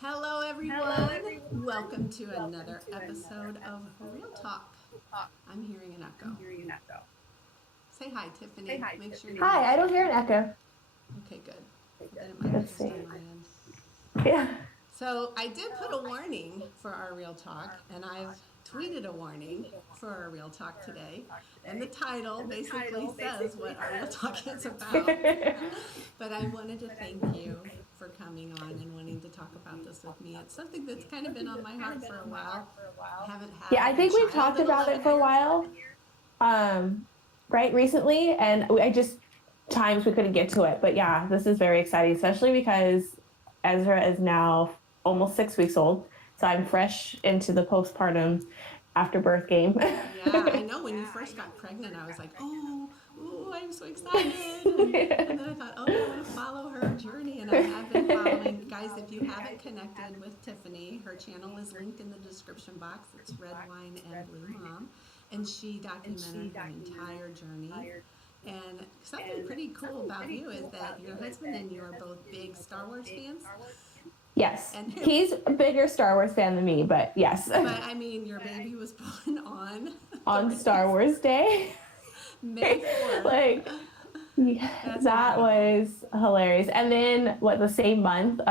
Hello, everyone. Welcome to another episode of Real Talk. I'm hearing an echo. Say hi, Tiffany. Make sure you're Hi, I don't hear an echo. okay. Good. Then it might be Let's just see. on my end. Yeah. So I did put a warning for our Real Talk, and I've tweeted a warning for our Real Talk today. And the title basically says what our Real Talk is about. But I wanted to thank you for coming on and wanting to talk about this with me. It's something that's kind of been on my heart for a while. I haven't Yeah, had I a think we've child talked in about it 11 for a years. while, right, recently, and I just, times we couldn't get to it. But yeah, this is very exciting, especially because Ezra is now almost 6 weeks old. So I'm fresh into the postpartum after birth game. Yeah, I know when you first got pregnant, I was like, oh, ooh, I'm so excited. And then I thought, okay, I want to follow her journey. And I have been following. Guys, if you haven't connected with Tiffany, her channel is linked in the description box. It's Red Wine and Blue Mom. And she documented her entire journey. And something pretty cool about you is that your husband and you are both big Star Wars fans. Yes, And he's a bigger Star Wars fan than me, but yes, but I mean, your baby was born on the on Star Wars Day. May 4th. Like, yeah, That's that incredible. was hilarious. And then, what, the same month,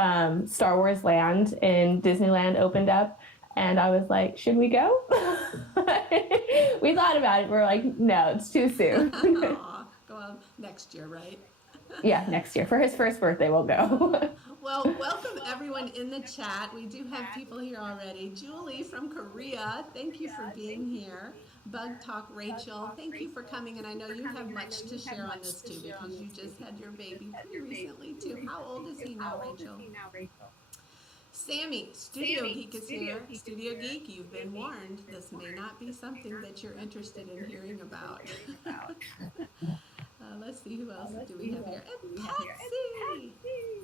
Star Wars Land in Disneyland opened up, and I was like, should we go? We thought about it. We're like, no, it's too soon. Aw, go on next year, right? Yeah, next year for his first birthday, we'll go. Well, welcome everyone in the chat. We do have people here already. Julie from Korea, thank you for being here. Bug Talk Rachel, thank you for coming. And I know you have much to share on this too because you just had your baby pretty recently too. How old is he now, Rachel? Sammy, Studio Geek is here. Studio Geek, you've been warned. This may not be something that you're interested in hearing about. Let's see, who else do we have here? And Patsy!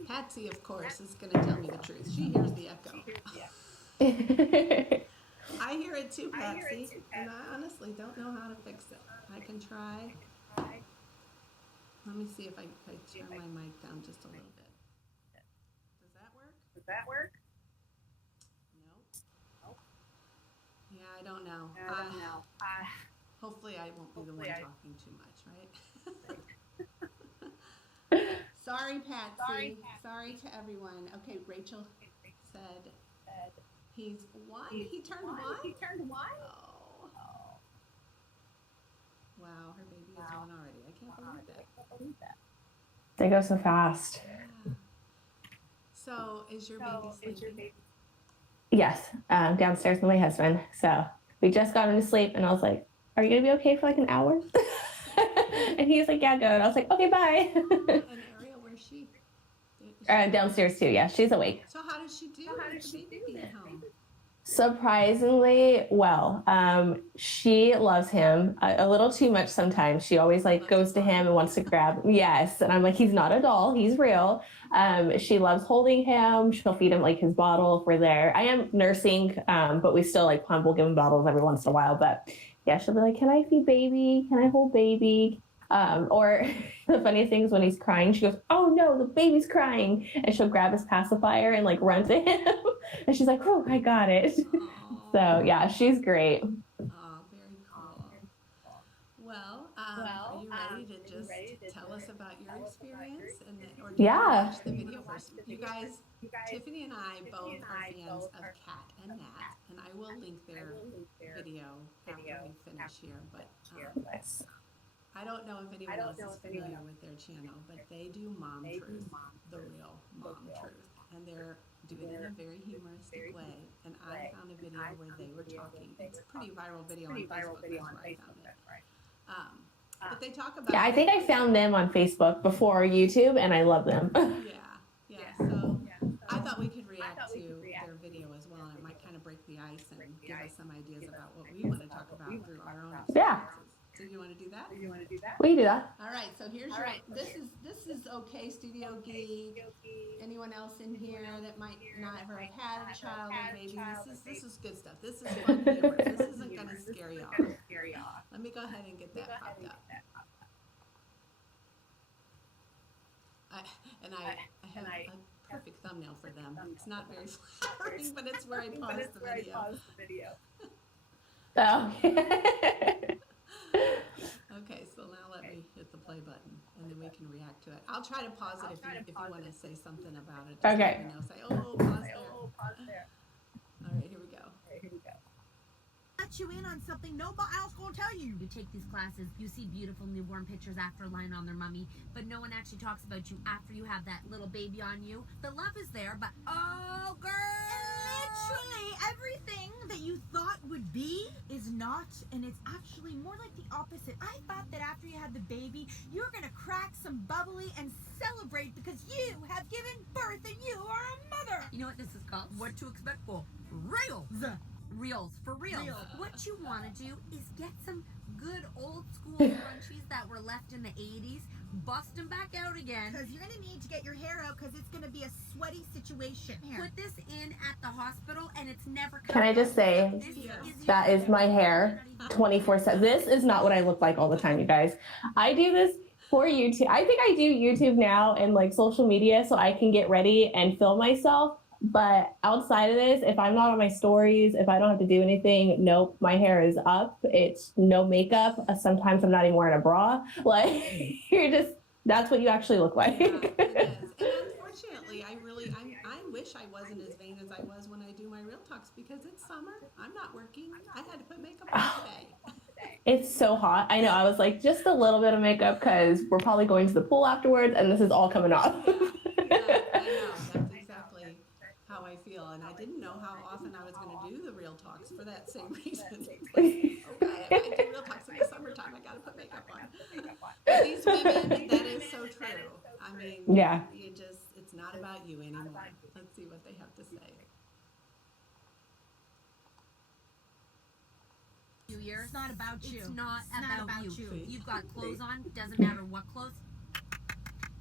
Patsy, of course, is going to tell me the truth. She hears the echo. I hear it too, Patsy, and I honestly don't know how to fix it. I can try. Let me see if I turn my mic down just a little bit. Does that work? No. Yeah, I don't know. Hopefully, I won't be the one talking too much, right? Sorry, Patsy. Sorry to everyone. Okay, Rachel said he's one. He turned one? Oh. Wow, her baby is one already. I can't believe that. They go so fast. Yeah. So, is your baby sleeping? Yes, downstairs with my husband. So we just got him to sleep, and I was like, are you going to be okay for like an hour? And he's like, yeah, go. And I was like, okay, bye. And Ariel, where's she? Downstairs too, yeah, she's awake. So how does she do with the baby being home? Surprisingly well. She loves him a little too much sometimes. She always like goes to him and wants to grab. Yes, and I'm like, he's not a doll, he's real. She loves holding him. She'll feed him like his bottle if we're there. I am nursing, but we still like pump. We'll give him bottles every once in a while. But yeah, she'll be like, can I feed baby? Can I hold baby? Or the funniest thing is when he's crying, she goes, oh no, the baby's crying. And she'll grab his pacifier and like run to him. And she's like, oh, I got it. So yeah, she's great. Oh, very cool. Well, are you ready to just tell us about your experience, and then, or do you want to Yeah. watch the video first? You guys, Tiffany and I both are fans of Kat and Nat, and I will link their video after we finish here. But Nice. I don't know if anyone else is familiar with their channel, but they do Mom Truth, the real Mom Truth, and they're doing it in a very humoristic way. And I found a video where they were talking. It's a pretty viral video on Facebook. That's where I found it. But they talk about. Yeah, I think I found them on Facebook before YouTube, and I love them. Yeah. So I thought we could react to their video as well, and it might kind of break the ice and give us some ideas about what we want to talk about through our own Yeah. experiences. So you want to do that? We can do that. All right. So here's your. This is okay, Studio Geek. Anyone else in here that might not ever have had a child or baby? This is good stuff. This is fun humor. This isn't going to scare you off. Let me go ahead and get that popped up. I have a perfect thumbnail for them. It's not very flattering, but it's where I pause the video. Oh. Okay, so now let me hit the play button, and then we can react to it. I'll try to pause it if you want to say something about it. Just Okay. let me know. Say, oh, pause there. All right, here we go. Let you in on something nobody else gonna tell you. You take these classes, you see beautiful newborn pictures after lying on their mummy, but no one actually talks about you after you have that little baby on you. The love is there, but oh, girl! Literally everything that you thought would be is not, and it's actually more like the opposite. I thought that after you had the baby, you were gonna crack some bubbly and celebrate because you have given birth and you are a mother. You know what this is called? What to expect for reals. Reels, for real. What you want to do is get some good old school crunchies that were left in the 80s, bust them back out again. Because you're gonna need to get your hair out because it's gonna be a sweaty situation. Here. Put this in at the hospital and it's never Can I just say, This that is my hair 24/7. This is not what I look like all the time, you guys. I do this for YouTube. I think I do YouTube now and like social media so I can get ready and film myself. But outside of this, if I'm not on my stories, if I don't have to do anything, nope, my hair is up. It's no makeup. Sometimes I'm not even wearing a bra. Like, that's what you actually look like. Yeah, it is. And unfortunately, I wish I wasn't as vain as I was when I do my Real Talks because it's summer. I'm not working. I had to put makeup on today. It's so hot. I know. I was like, just a little bit of makeup because we're probably going to the pool afterwards and this is all coming off. Yeah, I know. That's exactly how I feel. And I didn't know how often I was going to do the Real Talks for that same reason. Okay, if I do Real Talks in the summertime, I got to put makeup on. But these women, that is so true. I mean, Yeah. It's not about you anymore. Let's see what they have to say. years. It's not about you. It's not about you. you. You've got clothes on, doesn't matter what clothes.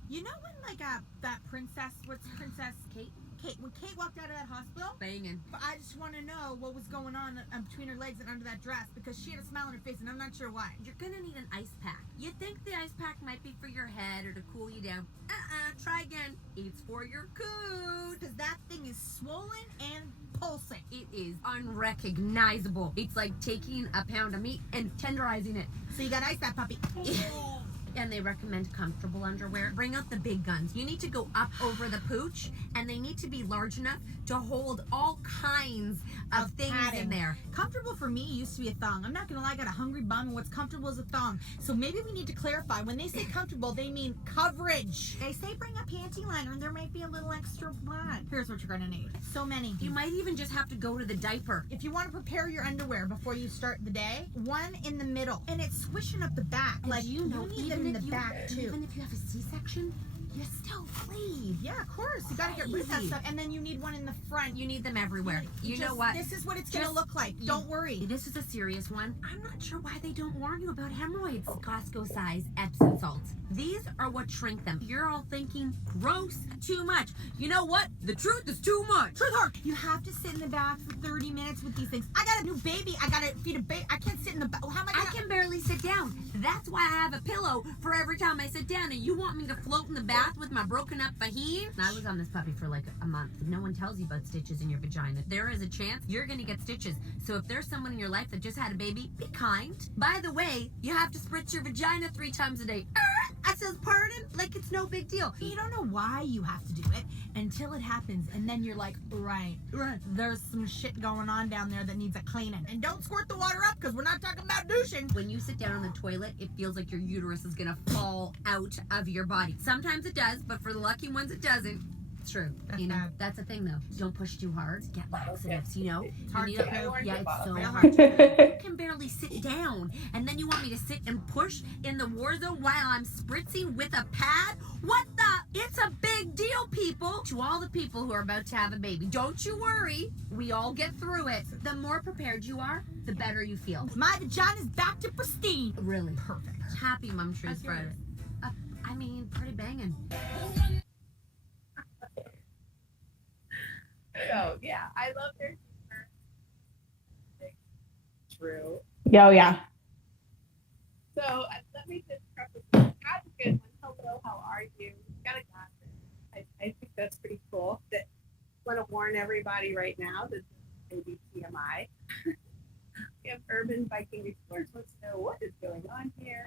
You know when like that princess, what's Princess Kate, when Kate walked out of that hospital? banging. But I just want to know what was going on between her legs and under that dress because she had a smile on her face and I'm not sure why. You're gonna need an ice pack. You think the ice pack might be for your head or to cool you down. Try again. It's for your coot. Because that thing is swollen and pulsing. It is unrecognizable. It's like taking a pound of meat and tenderizing it. So you got ice that puppy. And they recommend comfortable underwear. Bring out the big guns. You need to go up over the pooch, and they need to be large enough to hold all kinds of things padding. in there. Comfortable for me used to be a thong. I'm not gonna lie, I got a hungry bum, and what's comfortable is a thong. So maybe we need to clarify. When they say comfortable, they mean coverage. They say bring a panty liner, and there might be a little extra blood. Here's what you're gonna need. So many. You might even just have to go to the diaper. If you want to prepare your underwear before you start the day, one in the middle, and it's squishing up the back. Like you know, need them in the back too. Even if you have a C-section, you still bleed. Yeah, of course. You gotta get rid of that stuff, and then you need one in the front. You need them everywhere. You know what? This is what it's gonna look like. Don't worry. This is a serious one. I'm not sure why they don't warn you about hemorrhoids. Costco size Epsom salts. These are what shrink them. You're all thinking, gross, too much. You know what? The truth is too much. Truth hurt. You have to sit in the bath for 30 minutes with these things. I got a new baby. I gotta feed a baby. I can't sit in the bath. How am I I can barely sit down. That's why I have a pillow for every time I sit down. And you want me to float in the bath with my broken up vagine? I was on this puppy for like a month. No one tells you about stitches in your vagina. There is a chance you're gonna get stitches. So if there's someone in your life that just had a baby, be kind. By the way, you have to spritz your vagina 3 times a day. I says pardon, like it's no big deal. You don't know why you have to do it until it happens, and then you're like, right, there's some shit going on down there that needs a cleaning. And don't squirt the water up because we're not talking about douching. When you sit down on the toilet, it feels like your uterus is gonna fall out of your body. Sometimes it does, but for the lucky ones it doesn't. It's true. That's you know, bad. that's a thing though. Don't push too hard. Get laxatives, you know. It's hard You to need a- poop. Yeah, it's so Real hard. hard to You can barely sit down, and then you want me to sit and push in the war zone while I'm spritzing with a pad? What the? It's a big deal, people. To all the people who are about to have a baby, don't you worry. We all get through it. The more prepared you are, the better you feel. My vagina's back to pristine. Really. Perfect. Happy Mum Truth How's yours? Friday. I mean, pretty banging. So yeah, I love their humor. True. Oh, yeah. So let me just preface. That's a good one. Hello, how are you? Got a got it. I think that's pretty cool. That want to warn everybody right now that this may be TMI. If Urban Viking Explorers wants to know what is going on here.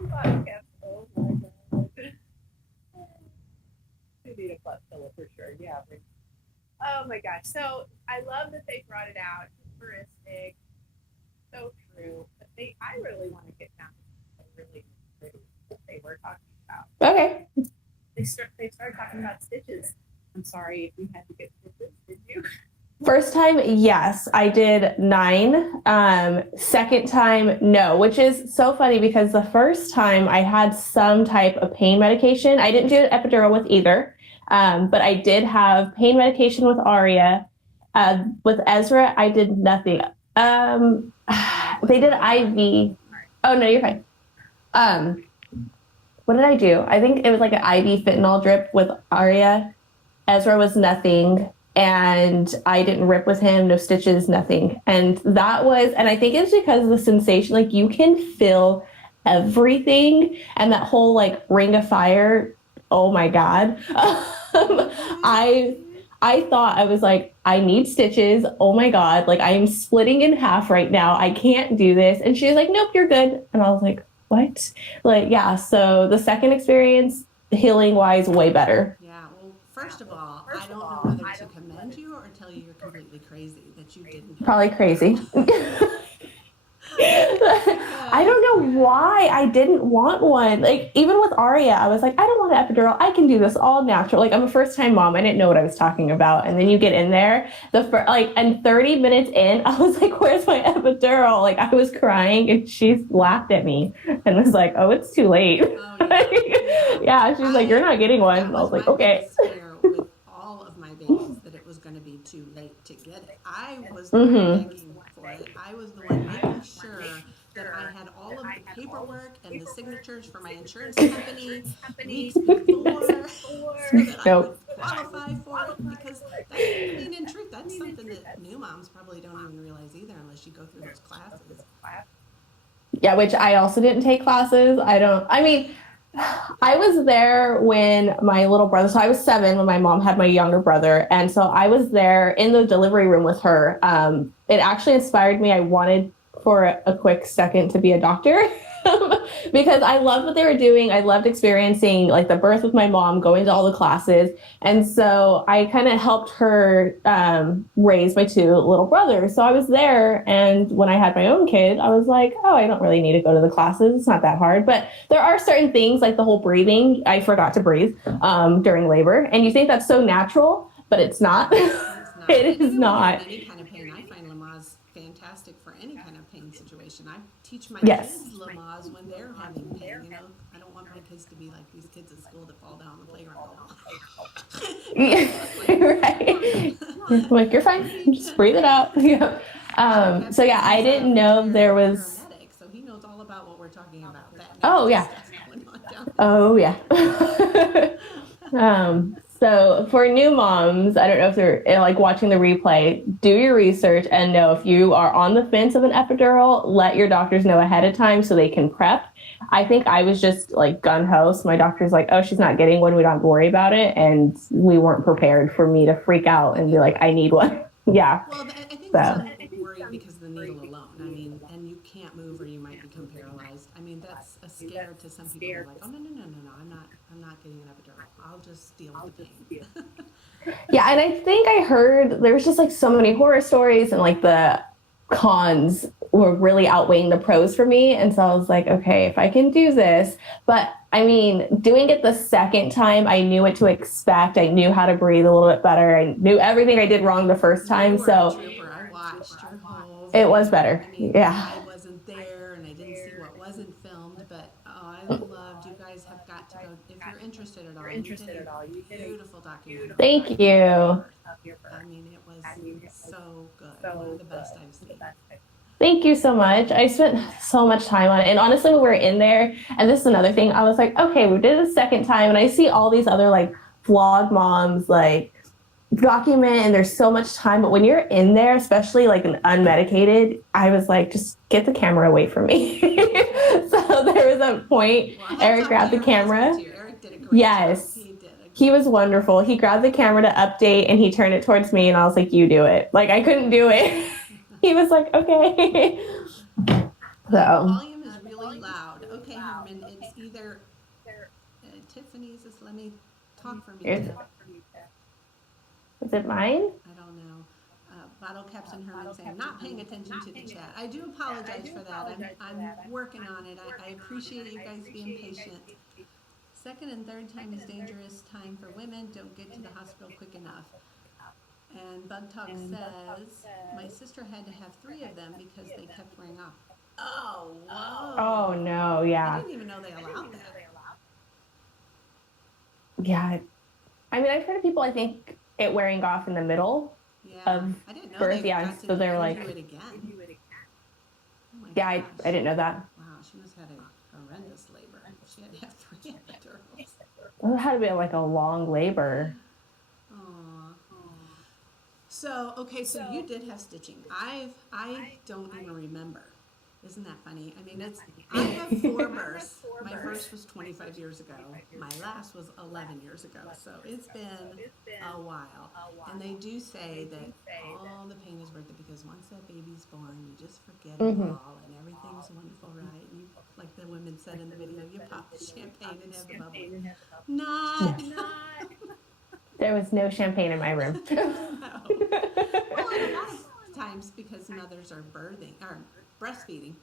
Podcast, oh my God. We need a butt pillow for sure, yeah. Oh my gosh, so I love that they brought it out. Futuristic, so true. But I really want to get down to really what they were talking about. Okay. They started talking about stitches. I'm sorry if you had to get stitches, did you? First time, yes, I did 9. Second time, no, which is so funny because the first time I had some type of pain medication. I didn't do an epidural with either, but I did have pain medication with Aria. With Ezra, I did nothing. They did IV. Oh, no, you're fine. What did I do? I think it was like an IV fentanyl drip with Aria. Ezra was nothing. And I didn't rip with him, no stitches, nothing. And I think it's because of the sensation, like you can feel everything. And that whole like ring of fire, oh my God. I thought, I was like, I need stitches. Oh my God. Like I am splitting in half right now. I can't do this. And she was like, nope, you're good. And I was like, what? Like, yeah. So the second experience, healing wise, way better. Yeah, well, first of all, I don't know whether to commend you or tell you you're completely crazy that you didn't. Probably crazy. I don't know why I didn't want one. Like even with Aria, I was like, I don't want an epidural. I can do this all natural. Like I'm a first-time mom. I didn't know what I was talking about. And then you get in there, and 30 minutes in, I was like, where's my epidural? Like I was crying and she laughed at me and was like, oh, it's too late. Oh, yeah, she's like, you're not getting one. And I was like, okay. With all of my babies, that it was going to be too late to get it. I was the one begging for it. I was the one making sure that I had all of the paperwork and the signatures for my insurance company weeks before, so that I would qualify for it. Because in truth, that's something that new moms probably don't even realize either, unless you go through those classes. Yeah, which I also didn't take classes. I was there when my little brother, so I was 7 when my mom had my younger brother. And so I was there in the delivery room with her. It actually inspired me. I wanted for a quick second to be a doctor because I loved what they were doing. I loved experiencing like the birth with my mom, going to all the classes. And so I kind of helped her raise my 2 little brothers. So I was there. And when I had my own kid, I was like, oh, I don't really need to go to the classes. It's not that hard. But there are certain things like the whole breathing. I forgot to breathe during labor. And you think that's so natural, but it's not. It is not. Any kind of pain. I find Lamaze fantastic for any kind of pain situation. I teach my Yes. kids Lamaze when they're having pain. You know, I don't want my kids to be like these kids at school that fall down the playground. Right. Like you're fine. Just breathe it out. Yeah. So yeah, I didn't know there was. So he knows all about what we're talking about. Oh yeah. Oh yeah. So for new moms, I don't know if they're like watching the replay, do your research and know if you are on the fence of an epidural, let your doctors know ahead of time so they can prep. I think I was just like gun-ho. So my doctor's like, oh, she's not getting one. We don't have to worry about it. And we weren't prepared for me to freak out and be like, I need one. Yeah. Well, I think some worry because of the needle alone. I mean, and you can't move or you might become paralyzed. I mean, that's a scare to some people. They're like, oh, no, I'm not getting an epidural. I'll just deal with the pain. Yeah, and I think I heard there was just like so many horror stories and like the cons were really outweighing the pros for me. And so I was like, okay, if I can do this. But I mean, doing it the second time, I knew what to expect. I knew how to breathe a little bit better. I knew everything I did wrong the first time. So I watched your whole it was better. I mean, Yeah. I wasn't there and I didn't see what wasn't filmed, but I loved, you guys have got to go, if you're interested at all, you did a beautiful documentary. Thank you. I mean, it was so good. One of the best I've seen. Thank you so much. I spent so much time on it. And honestly, when we were in there, and this is another thing, I was like, okay, we did it a second time. And I see all these other like vlog moms like document and there's so much time. But when you're in there, especially like an unmedicated, I was like, just get the camera away from me. So there was a point, Eric grabbed the camera. Eric did a great Yes. job. He did a He was wonderful. He grabbed the camera to update and he turned it towards me and I was like, you do it. Like I couldn't do it. He was like, okay. The So volume is really loud. Okay, Herman, it's either Tiffany's. Let me talk for me. Here's- Tiff. is it mine? I don't know. Bottle caps and Herman saying not paying attention to the chat. I do apologize for that. I'm working on it. I appreciate you guys being patient. Second and third time is dangerous time for women. Don't get to the hospital quick enough. And Bug Talk says, my sister had to have 3 of them because they kept wearing off. Oh, whoa. Oh no, I yeah. didn't even know they allowed that. Yeah. I mean, I've heard of people, I think, it wearing off in the middle. Yeah, Of I didn't know birth, they yeah, got to so they're do like- it again. Oh my Yeah, I gosh. didn't know that. Wow, she must have had a horrendous labor. She had to have 3 epidurals. Well, it had to be like a long labor. Aw. So, okay, so you did have stitching. I don't even remember. Isn't that funny? I mean, I have 4 births. My first was 25 years ago. My last was 11 years ago. So it's been a while. And they do say that all the pain is worth it because once that baby's born, you just forget it all and everything's wonderful, right? You, like the women said in the video, you pop the champagne and have the bubble. Not. There was no champagne in my room. No. Well, and a lot of times because mothers are breastfeeding,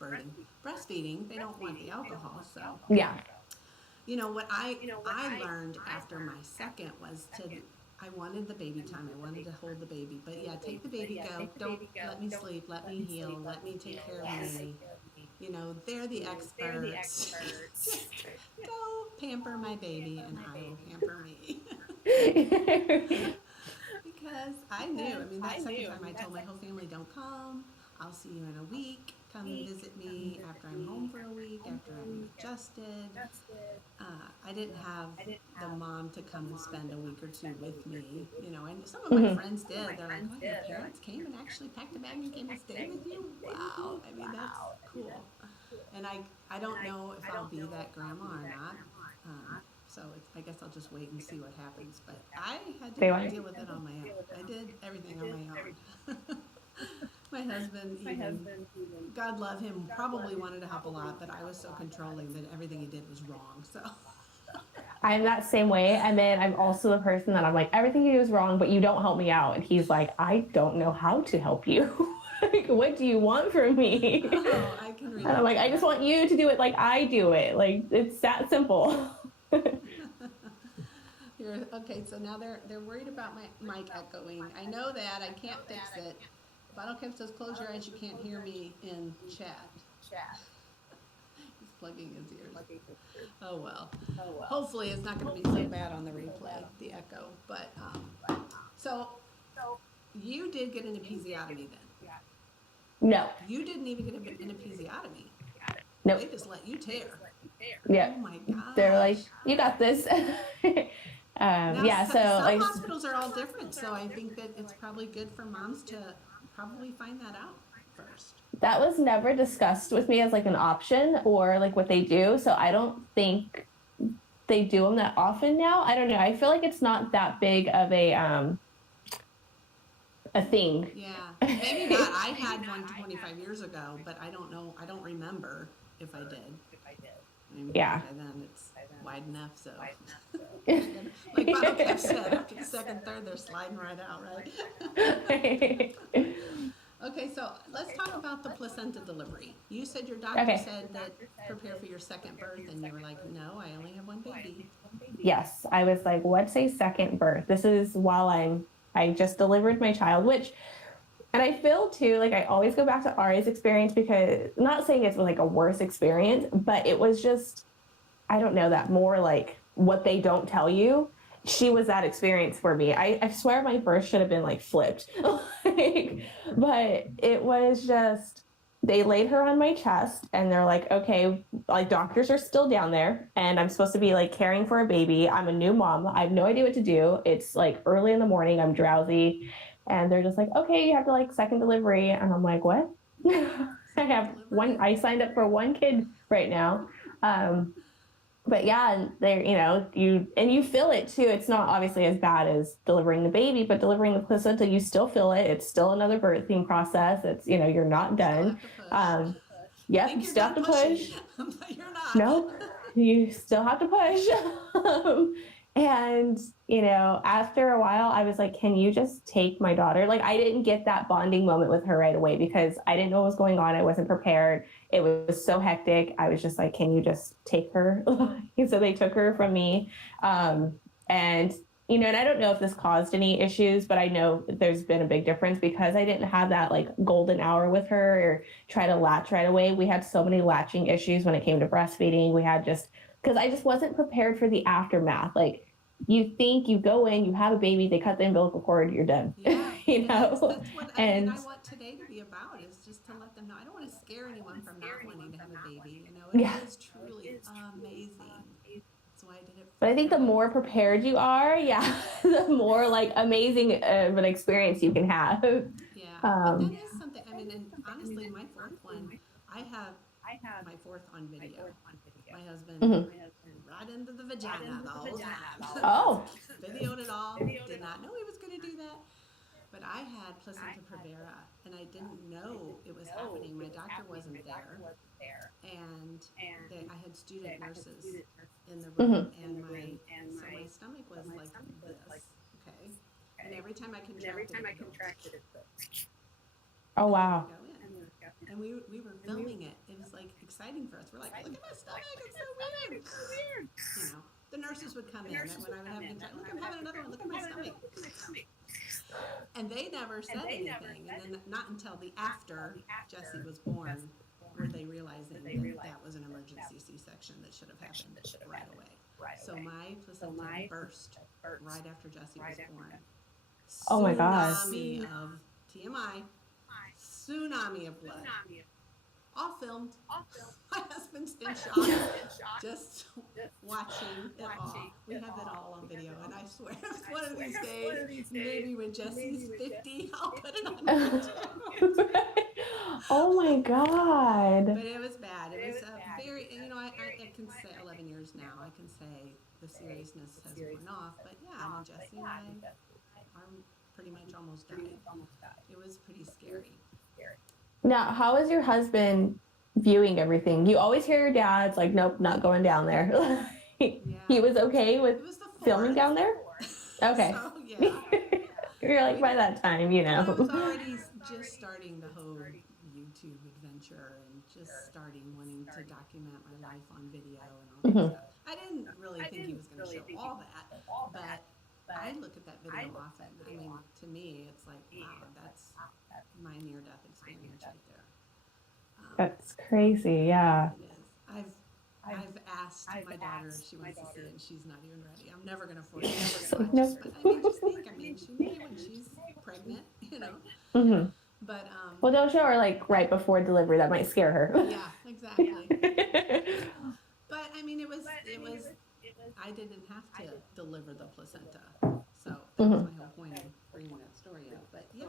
they don't want the alcohol. So, Yeah. you know what I learned after my second was I wanted the baby time. I wanted to hold the baby, but yeah, take the baby, go. Don't let me sleep. Let me heal. Let me take care of me. You know, they're the experts. Go pamper my baby, and I will pamper me. Because I knew, I mean, that second time I told my whole family, don't come. I'll see you in a week. Come and visit me after I'm home for a week, after I'm adjusted. I didn't have the mom to come and spend a week or 2 with me. You know, and some of my friends did. They're like, oh, your parents came and actually packed a bag and came to stay with you? Wow. I mean, that's cool. And I don't know if I'll be that grandma or not. So I guess I'll just wait and see what happens. But I had to deal with it on my own. I did everything on my own. My husband, God love him, probably wanted to help a lot, but I was so controlling that everything he did was wrong. So I'm that same way. And then I'm also the person that I'm like, everything you do is wrong, but you don't help me out. And he's like, I don't know how to help you. Like, what do you want from me? oh, I can relate. And I'm like, I just want you to do it like I do it. Like, it's that simple. Okay, so now they're worried about my mic echoing. I know that. I can't fix it. Bottle Cap says, close your eyes, you can't hear me in chat. He's plugging his ears. Oh well. Hopefully it's not going to be so bad on the replay, the echo. But, so you did get an episiotomy then? No. You didn't even get an episiotomy? Nope. They just let you tear? Yeah. Oh my gosh. They're like, you got this. Now, yeah, so some like hospitals are all different, so I think that it's probably good for moms to probably find that out first. that was never discussed with me as like an option or like what they do. So I don't think they do them that often now. I don't know. I feel like it's not that big of a thing. Yeah, maybe not. I had one 25 years ago, but I don't know. I don't remember if I did. I mean, Yeah. by then it's wide enough, so. Like Bottle Cap said, after the second, third, they're sliding right out, right? Okay, so let's talk about the placenta delivery. You said your doctor said that prepare for your second birth, and you were like, no, I only have one baby. Yes, I was like, what's a second birth? This is while I just delivered my child, and I feel too, like I always go back to Ari's experience because not saying it's like a worse experience, but it was just, I don't know, that more like what they don't tell you. She was that experience for me. I swear my birth should have been like flipped. But it was just, they laid her on my chest and they're like, okay, like doctors are still down there and I'm supposed to be like caring for a baby. I'm a new mom. I have no idea what to do. It's like early in the morning. I'm drowsy. And they're just like, okay, you have to like second delivery. And I'm like, what? I signed up for one kid right now. but yeah, and there, you feel it too. It's not obviously as bad as delivering the baby, but delivering the placenta, you still feel it. It's still another birthing process. It's, you're not done. Yep, you still have to push. But you're not. No, you still have to push. And, after a while, I was like, can you just take my daughter? Like, I didn't get that bonding moment with her right away because I didn't know what was going on. I wasn't prepared. It was so hectic. I was just like, can you just take her? So they took her from me. And I don't know if this caused any issues, but I know there's been a big difference because I didn't have that like golden hour with her or try to latch right away. We had so many latching issues when it came to breastfeeding. We had because I just wasn't prepared for the aftermath. Like, you think you go in, you have a baby, they cut the umbilical cord, you're done. Yeah, that's what I want today to be about, is just to let them know. I don't want to scare anyone from not wanting to have a baby. It is truly amazing. That's why I did it. But I think the more prepared you are, the more like amazing of an experience you can have. Yeah, but that is something. I mean, and honestly, my fourth one, I have my fourth on video. My husband right into the vagina the whole time. Oh. Videoed it all. Did not know he was going to do that. But I had placenta prevera, and I didn't know it was happening. My doctor wasn't there, and I had student nurses in the room, and my stomach was like this. Okay, and every time I contracted, it would go. Oh wow. And we were filming it. It was like exciting for us. We're like, look at my stomach, it's so weird. The nurses would come in when I would have contractions. Look, I'm having another one. Look at my stomach. And they never said anything. And then not until the after Jessie was born were they realizing that was an emergency C-section that should have happened right away. So my placenta burst right after Jessie was born. Oh my gosh. Tsunami of TMI. Tsunami of blood. All filmed. My husband's in shock, just watching it all. We have it all on video, and I swear, one of these days, maybe when Jessie's 50, I'll put it on YouTube. Oh my God. But it was bad. It was very, I can say 11 years now, I can say the seriousness has worn off, but yeah, Jessie and I are pretty much almost died. It was pretty scary. Now, how is your husband viewing everything? You always hear your dad's like, nope, not going down there. He was okay with filming down there? Okay. So, yeah. You're like, by that time, I was already just starting the whole YouTube adventure and just starting wanting to document my life on video and all that stuff. I didn't really think he was going to show all that, but I look at that video often. I mean, to me, it's like, wow, that's my near-death experience right there. That's crazy, yeah. It is. I've asked my daughter if she wants to see it, and she's not even ready. I'm never going to force her to watch it. But just think, she may when she's pregnant, Mm-hmm. But well, don't show her like right before delivery. That might scare her. Yeah, exactly. But it was. I didn't have to deliver the placenta, so that was my whole point of bringing that story up. But yeah,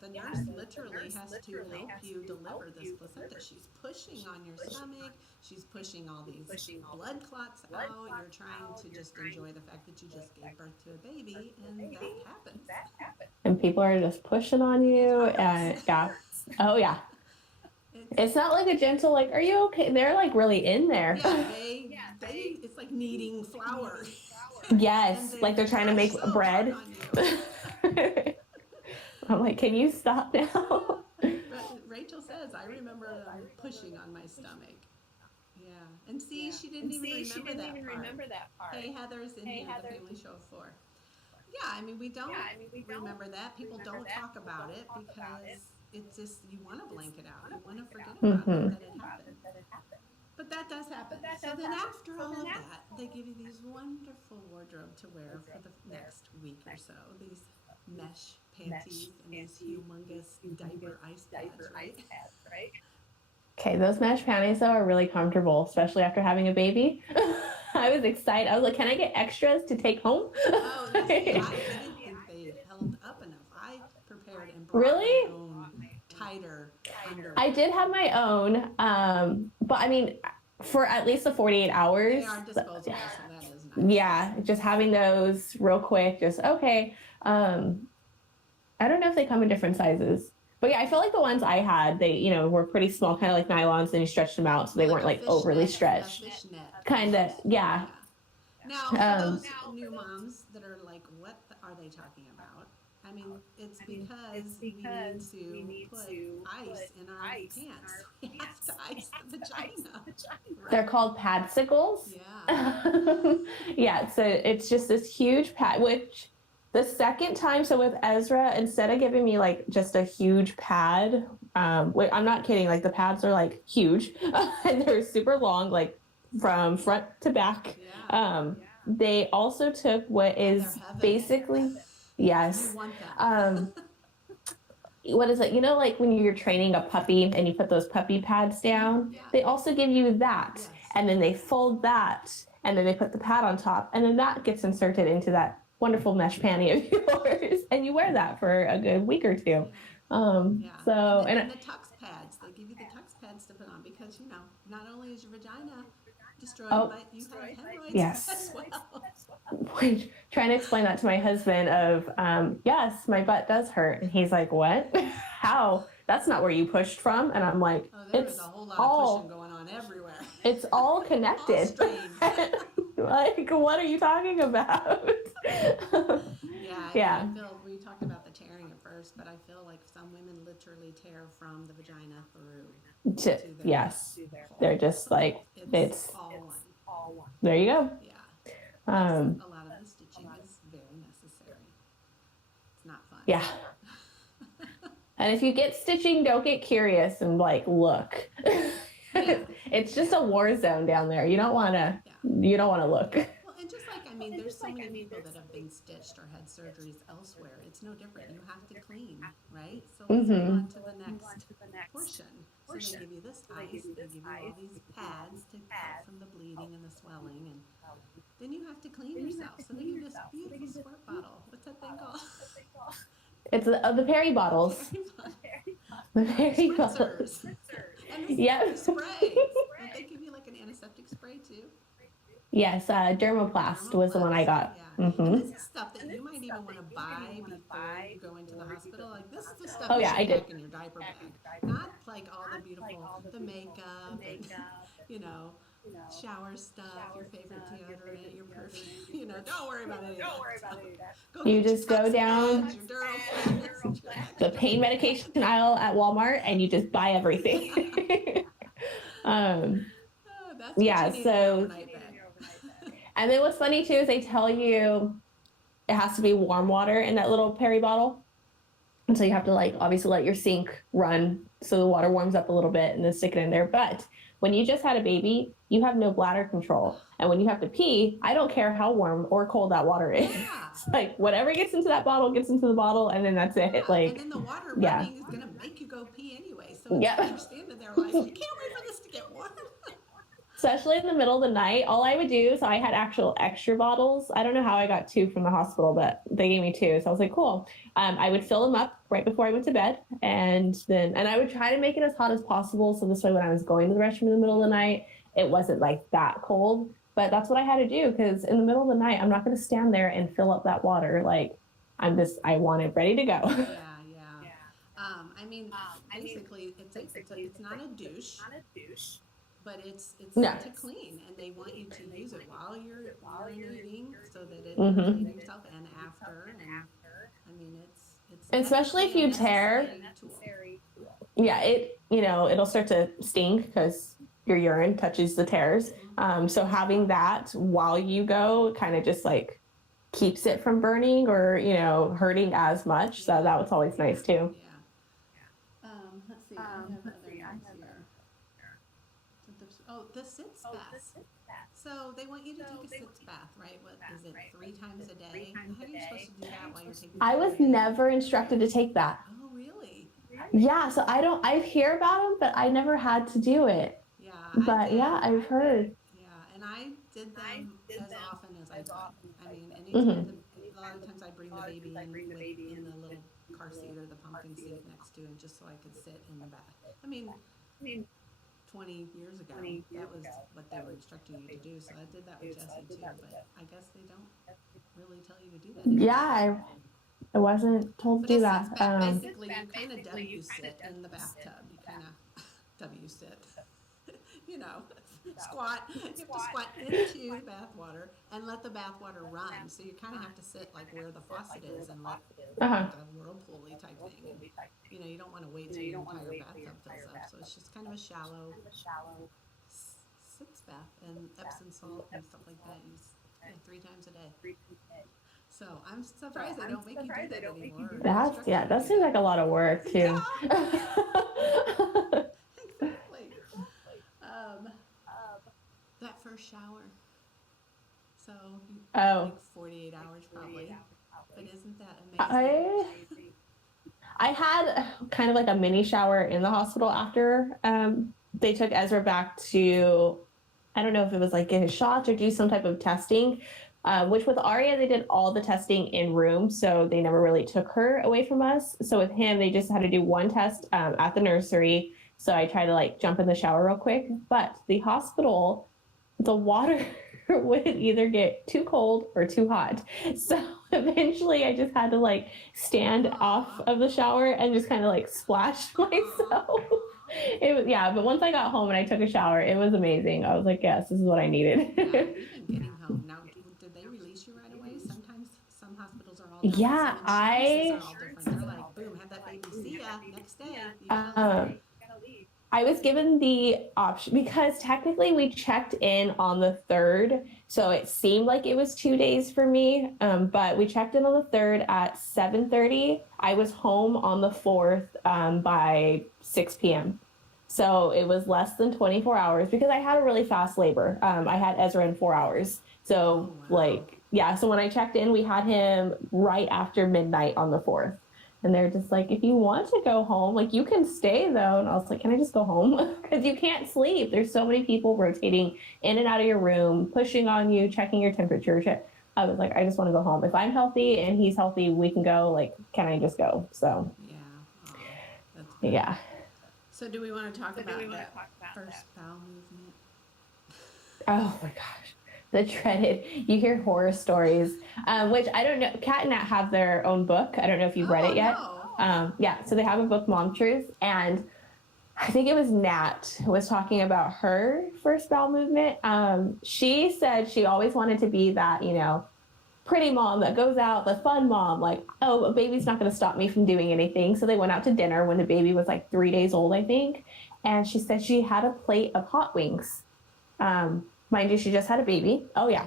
the nurse literally has to help you deliver this placenta. She's pushing on your stomach. She's pushing all these blood clots out. You're trying to just enjoy the fact that you just gave birth to a baby, and that happens. And people are just pushing on you, and yeah. Oh yeah. It's not like a gentle like, are you okay? They're like really in there. Yeah, they it's like kneading flour. Yes, like they're trying to make bread. I'm like, can you stop now? Rachel says, I remember them pushing on my stomach. Yeah, and see, she didn't even remember that part. Hey, Heather's in here, the family show of 4. Yeah, we don't remember that. People don't talk about it because it's just, you want to blank it out. You want to forget about it, that it happened. But that does happen. So then after all of that, they give you these wonderful wardrobe to wear for the next week or so. These mesh panties and these humongous diaper ice pads, right? Okay, those mesh panties though are really comfortable, especially after having a baby. I was excited. I was like, can I get extras to take home? Oh, I didn't think they held up enough. I prepared and brought my own tighter underwear. I did have my own, but for at least the 48 hours. They are disposable, so that is nice. Yeah, just having those real quick, just okay. I don't know if they come in different sizes. But yeah, I feel like the ones I had, they, were pretty small, kind of like nylons, and you stretched them out so they weren't like overly stretched. A fishnet. Kind of, yeah. Now, for those new moms that are like, what are they talking about? I mean, it's because we need to put ice in our pants. We have to ice the vagina. They're called padsicles. Yeah. Yeah, so it's just this huge pad, which the second time, so with Ezra, instead of giving me like just a huge pad, wait, I'm not kidding, like the pads are like huge and they're super long, like from front to back. Yeah. They also took what is basically, yes. You want that. What is it? Like when you're training a puppy and you put those puppy pads down, Yeah. they also give you that. Yes. And then they fold that and then they put the pad on top and then that gets inserted into that wonderful mesh panty of yours. And you wear that for a good week or two. Yeah. So, and the tux pads, they give you the tux pads to put on because, not only is your vagina destroyed, but you have hemorrhoids yes. as well. Trying to explain that to my husband of, yes, my butt does hurt. And he's like, what? How? That's not where you pushed from. And I'm like, There it's was a whole lot all, of pushing going on everywhere. it's all connected. Like, what are you talking about? Yeah. I feel we talked about the tearing at first, but I feel like some women literally tear from the vagina through to their, yes. to their They're just like, it's all one. there you go. Yeah. Um, A lot of the stitching is very necessary. It's not fun. yeah. And if you get stitching, don't get curious and like, look. It's just a war zone down there. You don't want to look. Well, and just like, there's so many people that have been stitched or had surgeries elsewhere. It's no different. You have to clean, right? So let's move on to the next portion. So they give you this ice, they give you all these pads to cut from the bleeding and the swelling, and then you have to clean yourself. So they give you this beautiful squirt bottle. What's that thing called? It's the Perry bottles. The Perry bottles. And this Yep. spray. Don't they give you like an antiseptic spray too? Yes, Dermoplast was the one I got. Yeah. Mm-hmm. And this is stuff that you might even want to buy before you go into the hospital. Like this is the stuff Oh, you yeah, should I did. pack in your diaper bag. Not like all the beautiful, the makeup and, shower stuff, your favorite deodorant, your perfume. Don't worry about any of that. You just go down your Duraflex, the pain medication aisle at Walmart and you just buy everything. That's what Yeah, you need in so- your overnight bag. And then what's funny too is they tell you it has to be warm water in that little Perry bottle. And so you have to obviously let your sink run so the water warms up a little bit and then stick it in there. But when you just had a baby, you have no bladder control. And when you have to pee, I don't care how warm or cold that water is. Yeah. It's whatever gets into that bottle gets into the bottle and then that's it. And then the water running is going to make you go pee anyway. So Yeah. you're standing there like, you can't wait for this to get warm. Especially in the middle of the night, all I would do, so I had actual extra bottles. I don't know how I got 2 from the hospital, but they gave me 2. So I was like, cool. I would fill them up right before I went to bed. And I would try to make it as hot as possible. So this way, when I was going to the restroom in the middle of the night, it wasn't that cold. But that's what I had to do because in the middle of the night, I'm not going to stand there and fill up that water. I want it ready to go. Yeah. Basically, it's not a douche. But it's No. to clean, and they want you to use it while you're urinating, so that it Mhm. clean yourself and after. And it's Especially if you tear. necessary tool. Yeah, it'll start to sting because your urine touches the tears. So having that while you go kind of just keeps it from burning or hurting as much. So that was always nice too. Yeah. Let's see. I have other ones here. The sitz bath. So they want you to take a sitz bath, right? What is it? 3 times a day? How are you supposed to do that while you're taking? I was never instructed to take that. Oh, really? Yeah, so I hear about them, but I never had to do it. Yeah. But yeah, I've heard. Yeah, and I did them as often as I could. Mm-hmm. Anytime, a lot of times I bring the baby in the little car seat or the pumpkin seat next to him just so I could sit in the bath. 20 years ago. 20 years That was ago. what they were instructing you to do. So I did that with Jesse too, but I guess they don't really tell you to do that anymore. Yeah, I wasn't told But to do it that. sits back, basically, you kind of W sit in the bathtub. You kind of W sit. You know, squat. You have to squat into the bath water and let the bath water run. So you kind of have to sit like where the faucet is and let Uh-huh. like a whirlpool-y type thing. And, you know, you don't want to wait till your entire bathtub fills up. So it's just kind of a shallow sitz bath, and Epsom salt and stuff like that. Use 3 times a day. So I'm surprised they don't make you do that anymore. or instruct you to That do seems like a lot of work too. Exactly. That first shower. So you think 48 hours probably. But isn't that amazing? I had kind of like a mini shower in the hospital after they took Ezra back to, I don't know if it was like get his shots or do some type of testing, which with Aria, they did all the testing in room. So they never really took her away from us. So with him, they just had to do one test at the nursery. So I tried to like jump in the shower real quick, but the hospital, the water would either get too cold or too hot. So eventually I just had to like stand off of the shower and just kind of like splash myself. It was, yeah, but once I got home and I took a shower, it was amazing. I was like, yes, this is what I needed. Yeah, even getting home. Now, did they release you right away? Sometimes some hospitals are all different. Yeah, Some insurances are all different. They're like, boom, have that baby, see ya, next day. You gotta leave. I was given the option because technically we checked in on the 3rd. So it seemed like it was 2 days for me. But we checked in on the 3rd at 7:30. I was home on the 4th by 6 p.m. So it was less than 24 hours because I had a really fast labor. I had Ezra in 4 hours. So like, yeah. So when I checked in, we had him right after midnight on the 4th. And they're just like, if you want to go home, like you can stay though. And I was like, can I just go home? Because you can't sleep. There's so many people rotating in and out of your room, pushing on you, checking your temperature. I was like, I just want to go home. If I'm healthy and he's healthy, we can go. Like, can I just go? So, yeah. That's good. Yeah. So do we want to talk about that first bowel movement? Oh my gosh. The dreaded, you hear horror stories, which I don't know. Kat and Nat have their own book. I don't know if you've read it yet. No. Yeah, so they have a book, Mom Truth, and I think it was Nat who was talking about her first bowel movement. She said she always wanted to be that, you know, pretty mom that goes out, the fun mom, like, oh, a baby's not going to stop me from doing anything. So they went out to dinner when the baby was like 3 days old, I think, and she said she had a plate of hot wings. Mind you, she just had a baby. Oh, yeah.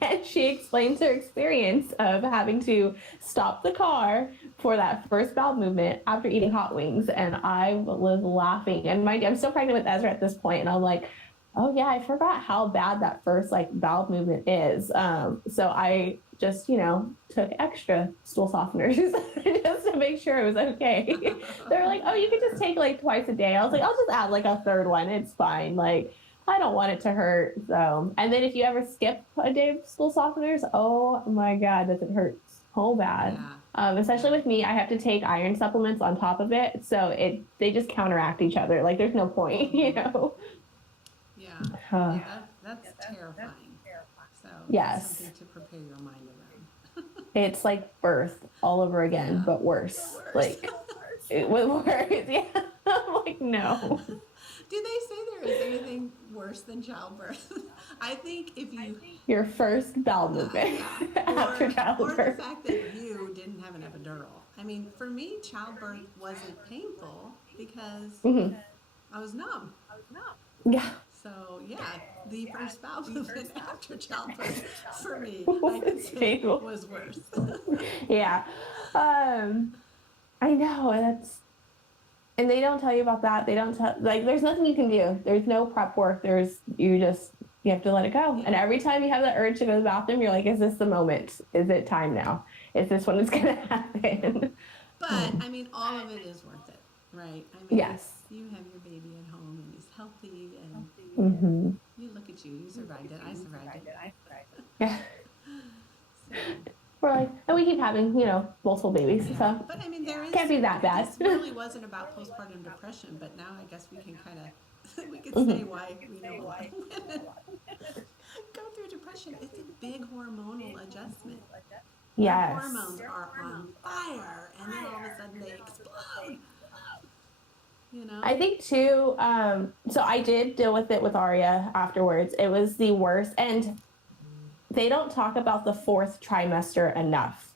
And she explains her experience of having to stop the car for that first bowel movement after eating hot wings. And I was laughing. And mind you, I'm still pregnant with Ezra at this point, and I'm like, oh, yeah, I forgot how bad that first like bowel movement is. So I just, you know, took extra stool softeners just to make sure it was okay. They were like, oh, you could just take like twice a day. I was like, I'll just add like a 3rd one. It's fine. Like, I don't want it to hurt. So, and then if you ever skip a day of stool softeners, oh my God, does it hurt so bad. Yeah. Especially with me, I have to take iron supplements on top of it. So they just counteract each other. Like there's no point, you know? Yeah. Uh, That's terrifying. So Yes. that's something to prepare your mind around. It's like birth all over again, Yeah. but worse. Like it was worse. Yeah. I'm like, no. Do they say there is anything worse than childbirth? I think if you Your first bowel movement after or the childbirth. fact that you didn't have an epidural. I mean, for me, childbirth wasn't painful because Mhm. I was numb. Yeah. So yeah, the first bowel movement after childbirth for me, Was I could say painful. was worse. Yeah. I know, and they don't tell you about that. They don't tell, like, there's nothing you can do. There's no prep work. You have to let it go. And every time you have the urge to go to the bathroom, you're like, is this the moment? Is it time now? Is this when it's going to happen? But I mean, all of it is worth it, right? I mean, Yes. you have your baby at home and he's healthy and Mm-hmm. you look at you, you survived it, I survived it. Yeah. So, We're like, and we keep having, multiple babies. yeah. So But I mean, there is can't be that bad. This really wasn't about postpartum depression, but now I guess we can kind of we could Mhm. say why we know a lot of women go through depression. It's a big hormonal adjustment. Their Yes. hormones are on fire, and then all of a sudden they explode. You know? I think too, so I did deal with it with Aria afterwards. It was the worst. And they don't talk about the fourth trimester enough.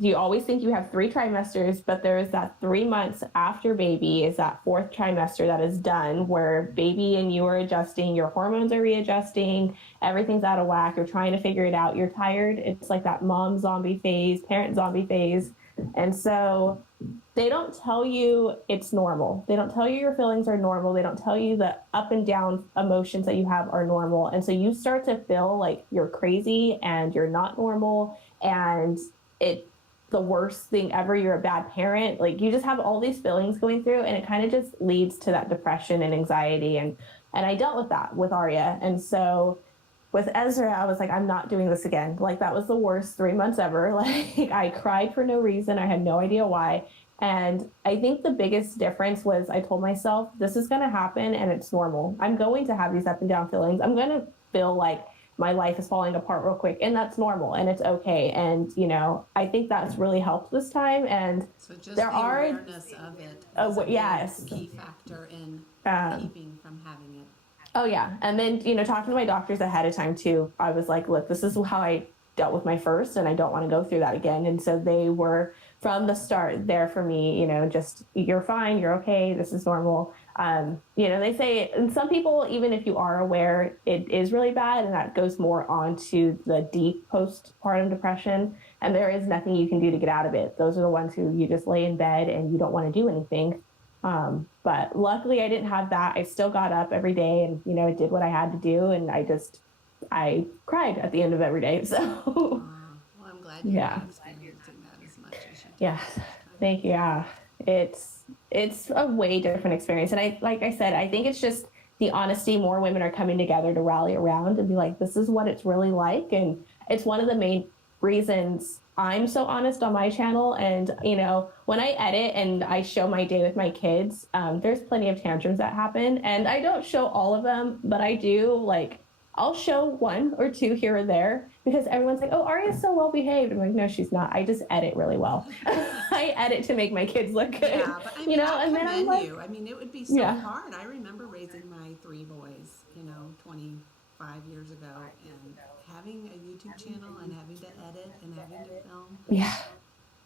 You always think you have 3 trimesters, but there is that 3 months after baby is that fourth trimester that is done where baby and you are adjusting, your hormones are readjusting, everything's out of whack, you're trying to figure it out, you're tired. It's like that mom zombie phase, parent zombie phase. And so they don't tell you it's normal. They don't tell you your feelings are normal. They don't tell you the up and down emotions that you have are normal. And so you start to feel like you're crazy and you're not normal and it the worst thing ever. You're a bad parent. Like you just have all these feelings going through and it kind of just leads to that depression and anxiety. And I dealt with that with Arya. And so with Ezra, I was like, I'm not doing this again. Like that was the worst 3 months ever. Like I cried for no reason. I had no idea why. And I think the biggest difference was I told myself, this is going to happen and it's normal. I'm going to have these up and down feelings. I'm going to feel like my life is falling apart real quick and that's normal and it's okay. And, you know, I think that's really helped this time. And So just there the are, awareness of it is a big yes. key factor in keeping from having it. Oh yeah. And then, you know, talking to my doctors ahead of time too, I was like, look, this is how I dealt with my first and I don't want to go through that again. And so they were from the start there for me, you know, just you're fine, you're okay, this is normal. You know, they say, and some people, even if you are aware it is really bad, and that goes more onto the deep postpartum depression, and there is nothing you can do to get out of it. Those are the ones who you just lay in bed and you don't want to do anything. But luckily I didn't have that. I still got up every day and, you know, did what I had to do. And I cried at the end of every day. So, Well, I'm glad you're not experiencing that as much as you did. yeah, thank you. Yeah, it's a way different experience. And like I said, I think it's just the honesty. More women are coming together to rally around and be like, this is what it's really like. And it's one of the main reasons I'm so honest on my channel. And, you know, when I edit and I show my day with my kids, there's plenty of tantrums that happen. And I don't show all of them, but I do, like, I'll show 1 or 2 here or there because everyone's like, oh, Arya's so well behaved. I'm like, no, she's not. I just edit really well. I edit to make my kids look good. Yeah, but I mean, you know, I and then I'm like, you. I mean, it would be so hard. I remember raising my 3 boys, you know, 25 years ago, and having a YouTube channel and having to edit and having to film. yeah.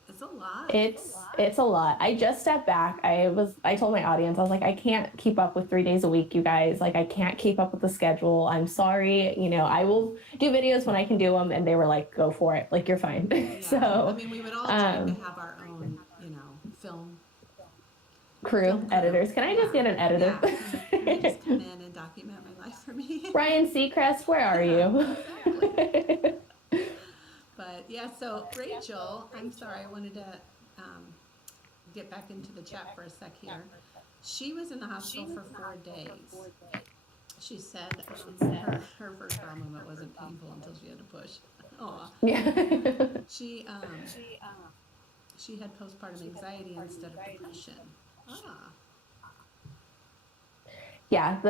It's a lot. It's a lot. I just stepped back. I told my audience, I was like, I can't keep up with 3 days a week, you guys. Like, I can't keep up with the schedule. I'm sorry. You know, I will do videos when I can do them. And they were like, go for it. Like, you're fine. Yeah. So, I mean, we would all dream to have our own, you know, film crew, editors. Can I just get an editor? Yeah. You just come in and document my life for me. Ryan Seacrest, where are you? Exactly. But yeah, so Rachel, I'm sorry, I wanted to get back into the chat for a sec here. She was in the hospital for 4 days. She said her first bowel movement wasn't painful until she had to push. Aw. Yeah. She had postpartum anxiety instead of depression. Ah. Yeah,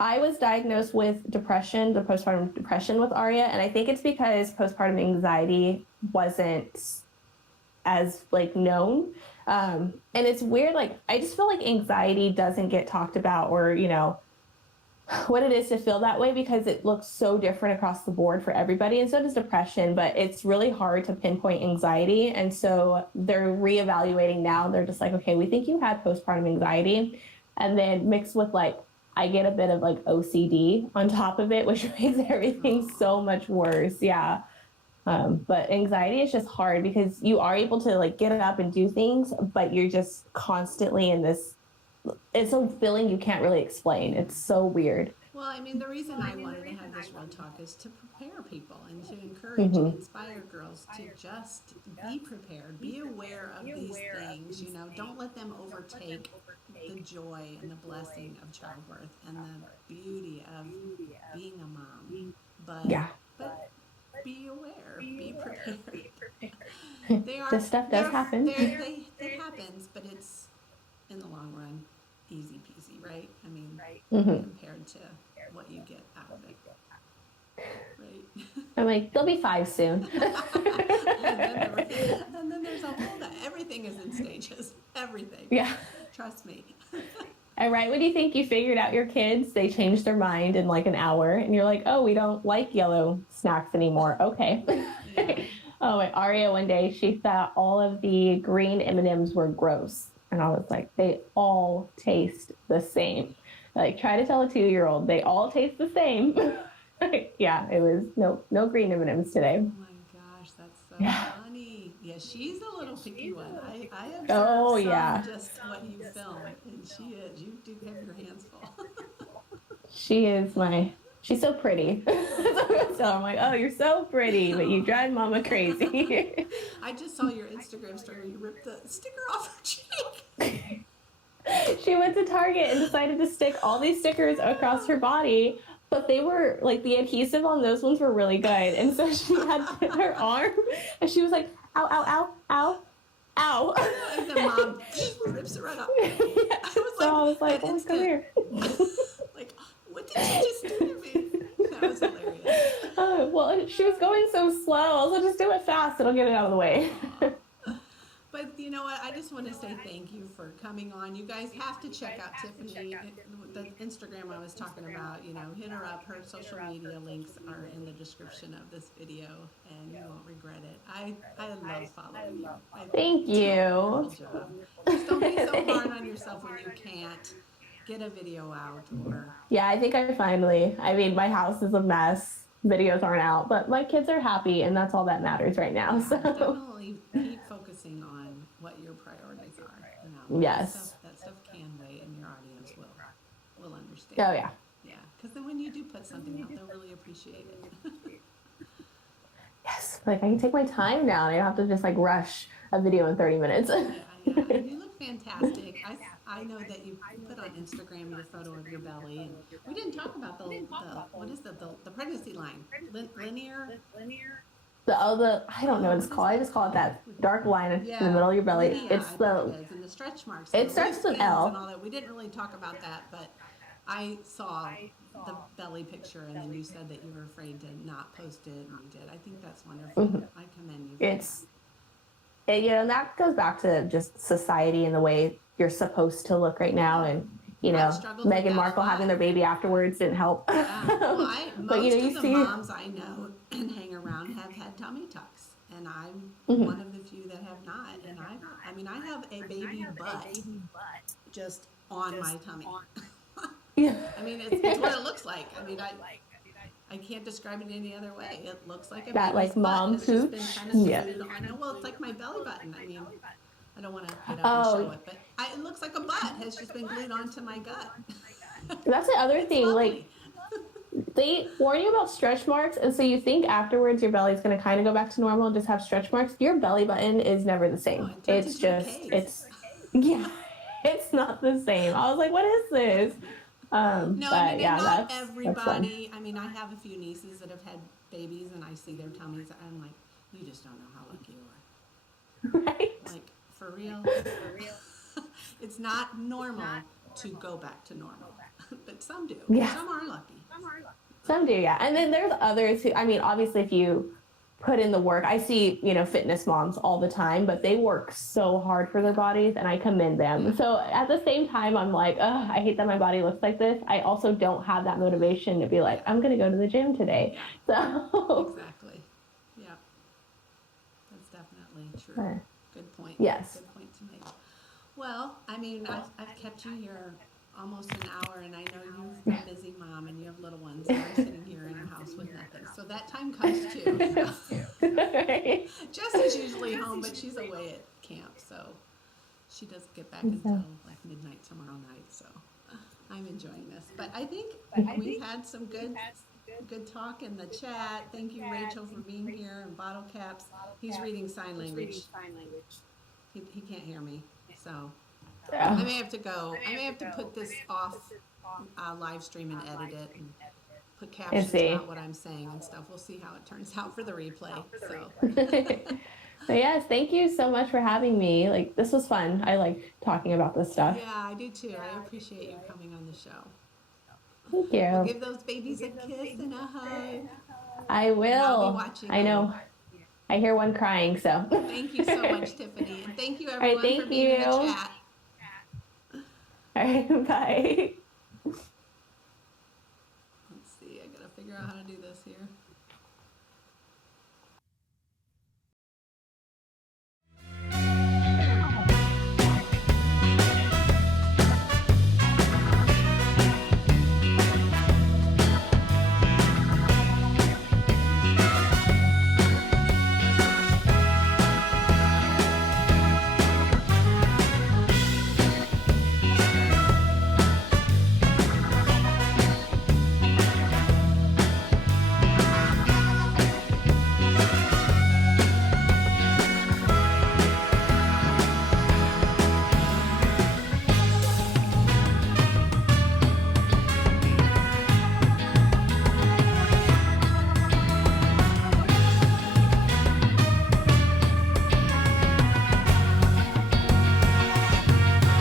I was diagnosed with depression, the postpartum depression with Arya, and I think it's because postpartum anxiety wasn't as like known. And it's weird, like I just feel like anxiety doesn't get talked about, or you know what it is to feel that way, because it looks so different across the board for everybody, and so does depression. But it's really hard to pinpoint anxiety, and so they're reevaluating now. They're just like, okay, we think you had postpartum anxiety. And then mixed with like, I get a bit of like OCD on top of it, which makes everything so much worse. Yeah. But anxiety is just hard because you are able to like get up and do things, but you're just constantly in this, it's a feeling you can't really explain. It's so weird. Well, I mean, the reason I wanted to have this real talk is to prepare people and to encourage and inspire girls to just be prepared, be aware of these things, you know, don't let them overtake the joy and the blessing of childbirth and the beauty of being a mom. But be aware, be prepared. This stuff does happen. It happens, but it's in the long run easy peasy, right? I mean, Mhm. compared to what you get out of it. Right. I'm like, they'll be 5 soon. And then there's a whole, everything is in stages. Everything. Yeah. Trust me. And right when you think you figured out your kids, they change their mind in like an hour, and you're like, oh, we don't like yellow snacks anymore. Okay. Yeah. Oh, my Aria one day, she thought all of the green M&Ms were gross. And I was like, they all taste the same. Like, try to tell a 2-year-old, they all taste the same. Yeah, it was no green M&Ms today. Oh my gosh, that's so Yeah. funny. Yeah, she's a little picky one. I observe Oh, some yeah. just what you film, and she is. You do have your hands full. She's so pretty. So I'm like, oh, you're so pretty, but you drive mama crazy. I just saw your Instagram story where you ripped the sticker off her cheek. She went to Target and decided to stick all these stickers across her body, but they were like the adhesive on those ones were really good. And so she had her arm and she was like, ow, ow, ow, ow, ow. And then mom rips it right off. I was like, oh, come here. Like, what did you just do to me? That was hilarious. Oh, well, she was going so slow. So just do it fast. It'll get it out of the way. But you know what? I just want to say thank you for coming on. You guys have to check out Tiffany, the Instagram I was talking about. You know, hit her up. Her social media links are in the description of this video, and you won't regret it. I love following you. Thank you. Wonderful job. Just don't be so hard on yourself when you can't get a video out or. Yeah, I think I mean, my house is a mess. Videos aren't out, but my kids are happy, and that's all that matters right now. So Definitely keep focusing on what your priorities are. You know, yes, that stuff can wait, and your audience will understand. Oh yeah. Yeah, because then when you do put something out, they'll really appreciate it. Yes, like I can take my time now. And I don't have to just like rush a video in 30 minutes. Yeah, and you look fantastic. I know that you put on Instagram your photo of your belly, and we didn't talk about the what is the pregnancy line? Linear. I don't know what it's called. I just call it that dark line in the middle of your belly. Linear, It's and the stretch marks. It starts with an L. And all that. We didn't really talk about that, but I saw the belly picture, and then you said that you were afraid to not post it, and you did. I think that's wonderful. Mhm. I commend you. And that goes back to just society and the way you're supposed to look right now. And, you know, struggled with Meghan that a Markle lot. having their baby afterwards didn't help. Well, But, you know, you most of see- the moms I know and hang around have had tummy tucks, and I'm Mhm. one of the few that have not. And I mean, I have a baby butt just on my tummy. Yeah. I mean, it's what it looks like. I mean, I can't describe it any other way. It looks like a That, baby's like, butt mom has just pooch? been kind of Yeah. glued on. Well, it's like my belly button. I mean, I don't want to get up Oh. and show it, but it looks like a butt has just been glued onto my gut. That's the other It's thing. lovely. Like, they warn you about stretch marks, and so you think afterwards your belly's going to kind of go back to normal and just have stretch marks. Your belly button is never the same. Oh, it turns It's into a just, cave. it's not the same. I was like, what is this? No, But I mean, yeah, and not that's fun. everybody. I mean, I have a few nieces that have had babies, and I see their tummies. And I'm like, you just don't know how lucky you are. Right? Like, for real. It's not normal to go back to normal, but some do. Yeah. Some are lucky. Some do, yeah. And then there's others who, I mean, obviously, if you put in the work, I see, you know, fitness moms all the time, but they work so hard for their bodies, and I commend them. So at the same time, I'm like, oh, I hate that my body looks like this. I also don't have that motivation to be like, I'm going to go to the gym today. So, Exactly. Yeah. That's definitely true. Right. Good point. Yes. Good point to make. Well, I mean, I've kept you here almost an hour, and I know you're a busy mom and you have little ones, and I'm sitting here in a house with nothing. So that time comes too. Right. Jessie's usually home, but she's away at camp, so she doesn't get back until like midnight tomorrow night. So I'm enjoying this. But I think we've had some good talk in the chat. Thank you, Rachel, for being here, and Bottle Caps. He's reading sign language. He can't hear me, so I Yeah. may have to go. I may have to put this off live stream and edit it and put captions see. about what I'm saying and stuff. We'll see how it turns out for the replay. So But yes, thank you so much for having me. Like, this was fun. I like talking about this stuff. Yeah, I do too. I appreciate you coming on the show. Thank Well, you. give those babies a kiss and a hug. I I'll be will. watching I know. I hear one crying, so. Thank you so much, Tiffany. And thank you All right, everyone for thank being in the you. chat. All right, bye.